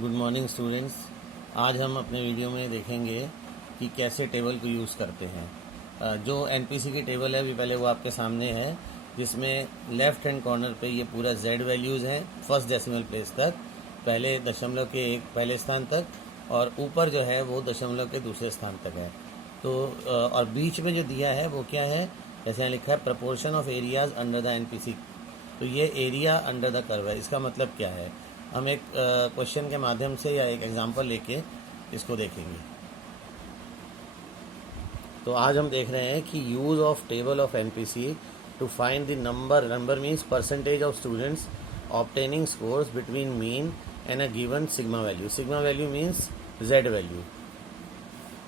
Good morning students. आज हम अपने वीडियो में देखेंगे कि कैसे टेबल को यूज़ करते हैं। जो एनपीसी की टेबल है अभी पहले वो आपके सामने है, जिसमें लेफ़्ट हैंड कॉर्नर पे ये पूरा जेड वैल्यूज़ हैं फर्स्ट डेसिमल प्लेस तक, पहले दशमलव के एक पहले स्थान तक, और ऊपर जो है वो दशमलव के दूसरे स्थान तक है। तो और बीच में जो दिया है वो क्या है, जैसे यहाँ लिखा है proportion of areas under the NPC. तो ये एरिया अंडर द कर्व है, इसका मतलब क्या है हम एक क्वेश्चन के माध्यम से या एक एग्जांपल लेके इसको देखेंगे। तो आज हम देख रहे हैं कि use of table of NPC to find the number means percentage of students obtaining scores between mean and a given sigma value. Sigma value means Z value.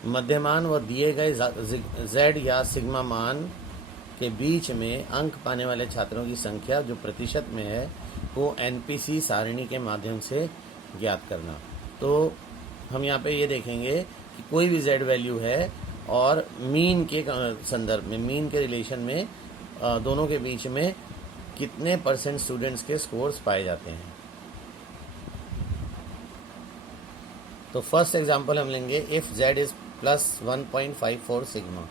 मध्यमान व दिए गए जेड या सिग्मा मान के बीच में अंक पाने वाले छात्रों की संख्या जो प्रतिशत में है को एनपीसी सारणी के माध्यम से ज्ञात करना। तो हम यहाँ पे ये देखेंगे कि कोई भी जेड वैल्यू है और मीन के संदर्भ में, मीन के रिलेशन में दोनों के बीच में कितने परसेंट स्टूडेंट्स के स्कोर्स पाए जाते हैं। तो फर्स्ट एग्जांपल हम लेंगे, if Z is plus 1.54 sigma.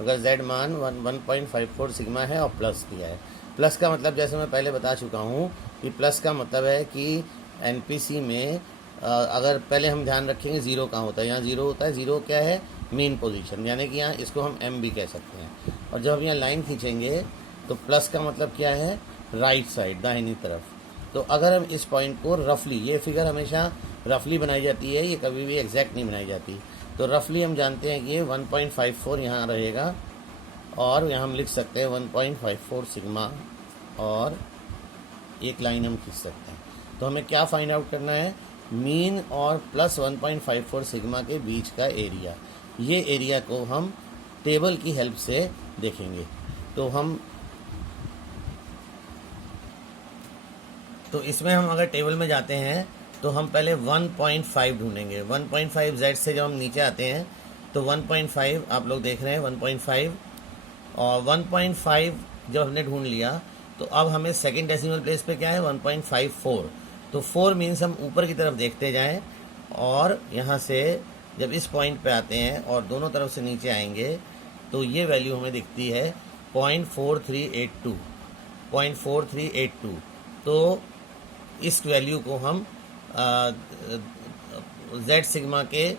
अगर जेड मान 1.54 सिग्मा है और प्लस दिया है। प्लस का मतलब जैसे मैं पहले बता चुका हूँ कि प्लस का मतलब है कि एनपीसी में अगर पहले हम ध्यान रखेंगे ज़ीरो कहाँ होता है, यहाँ ज़ीरो होता है। ज़ीरो क्या है, मेन पोजीशन, यानी कि यहाँ इसको हम एम भी कह सकते हैं। और जब हम यहाँ लाइन खींचेंगे तो प्लस का मतलब क्या है, राइट साइड, दाहिनी तरफ। तो अगर हम इस पॉइंट को रफली, ये फिगर हमेशा रफली बनाई जाती है, ये कभी भी एग्जैक्ट नहीं बनाई जाती। तो रफली हम जानते हैं कि ये 1.54 यहाँ रहेगा और यहाँ हम लिख सकते हैं 1.54 सिग्मा और एक लाइन हम खींच सकते हैं। तो हमें क्या फाइंड आउट करना है, मीन और प्लस 1.54 सिग्मा के बीच का एरिया। ये एरिया को हम टेबल की हेल्प से देखेंगे। तो इसमें हम अगर टेबल में जाते हैं तो हम पहले 1.5 ढूंढेंगे। 1.5 जेड से जब हम नीचे आते हैं तो 1.5 आप लोग देख रहे हैं 1.5, और 1.5 जब हमने ढूंढ लिया तो अब हमें सेकंड डेसिमल प्लेस पे क्या है 1.54। तो 4 मीन्स हम ऊपर की तरफ देखते जाएं और यहाँ से जब इस पॉइंट पे आते हैं और दोनों तरफ से नीचे आएंगे तो ये वैल्यू हमें दिखती है 0.4382, 0.4382। तो इस वैल्यू को हम जेड सिग्मा के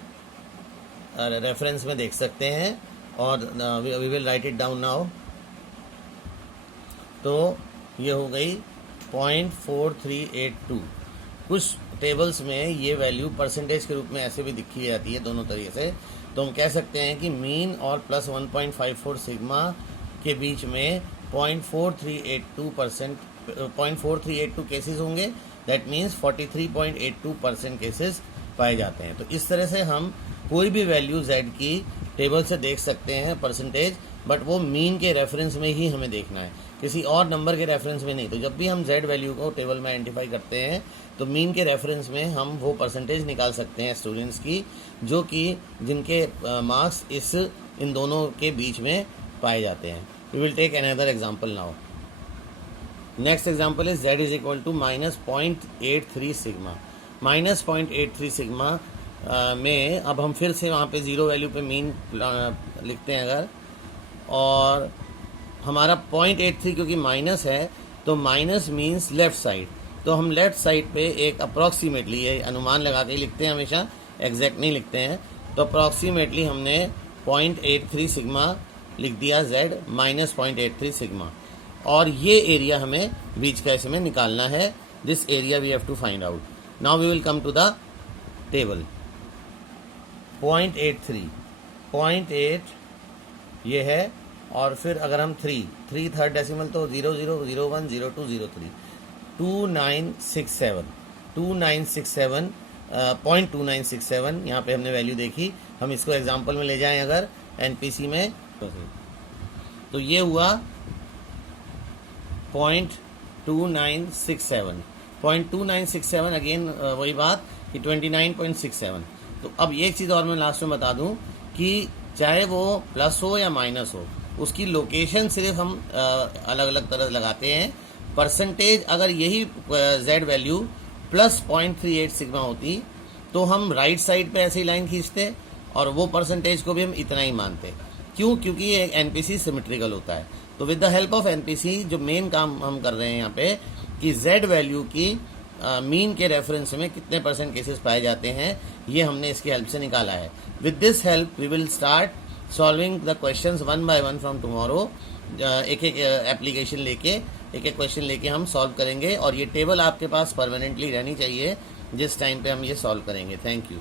रेफरेंस में देख सकते हैं और we will write it down now. तो ये हो गई 0.4382। कुछ टेबल्स में ये वैल्यू परसेंटेज के रूप में ऐसे भी दिखी जाती है दोनों तरीके से। तो हम कह सकते हैं कि मीन और प्लस 1.54 सिग्मा के बीच में 0.4382 केसेस होंगे। दैट मीन्स 43.82% केसेस पाए जाते हैं। तो इस तरह से हम कोई भी वैल्यू जेड की टेबल से देख सकते हैं परसेंटेज, बट वो मीन के रेफरेंस में ही हमें देखना है, किसी और नंबर के रेफरेंस में नहीं। तो जब भी हम जेड वैल्यू को टेबल में आइडेंटिफाई करते हैं तो मीन के रेफरेंस में हम वो परसेंटेज निकाल सकते हैं स्टूडेंट्स की, जो कि जिनके मार्क्स इन दोनों के बीच में पाए जाते हैं। We will take another example now. Next example is Z is equal to minus 0.83 sigma. Minus 0.83 sigma में अब हम फिर से वहाँ पे ज़ीरो वैल्यू पे मीन लिखते हैं अगर, और हमारा 0.83 क्योंकि माइनस है तो माइनस मीन्स लेफ़्ट साइड। तो हम लेफ़्ट साइड पे एक अप्रॉक्सीमेटली, ये अनुमान लगा के लिखते हैं, हमेशा एग्जैक्ट नहीं लिखते हैं। तो अप्रॉक्सीमेटली हमने 0.83 सिग्मा लिख दिया जेड माइनस 0.83 सिग्मा, और ये एरिया हमें बीच का इसमें निकालना है। This area we have to find out. Now we will come to the table. 0.8 ये है, और फिर अगर हम 3 थर्ड डेसिमल तो 00, 01, 02, 03, 2967, 0.2967 यहाँ पे हमने वैल्यू देखी। हम इसको एग्जाम्पल में ले जाएं अगर एनपीसी में तो ये हुआ 0.2967 अगेन वही बात कि 29.67। तो अब एक चीज़ और मैं लास्ट में बता दूं कि चाहे वो प्लस हो या माइनस हो, उसकी लोकेशन सिर्फ हम अलग अलग तरह लगाते हैं। परसेंटेज अगर यही जेड वैल्यू प्लस 0.38 सिग्मा होती तो हम राइट साइड पे ऐसी लाइन खींचते और वो परसेंटेज को भी हम इतना ही मानते। क्यों? क्योंकि ये एनपीसी सिमेट्रिकल होता है। तो with the help of NPC जो मेन काम हम कर रहे हैं यहाँ पे कि जेड वैल्यू की मीन के रेफरेंस में कितने परसेंट केसेस पाए जाते हैं, ये हमने इसकी हेल्प से निकाला है। With this help we will start solving the questions one by one from tomorrow. एक एक एप्लीकेशन लेके, एक एक क्वेश्चन लेके हम सॉल्व करेंगे और ये टेबल आपके पास परमानेंटली रहनी चाहिए जिस टाइम पे हम ये सॉल्व करेंगे। Thank you.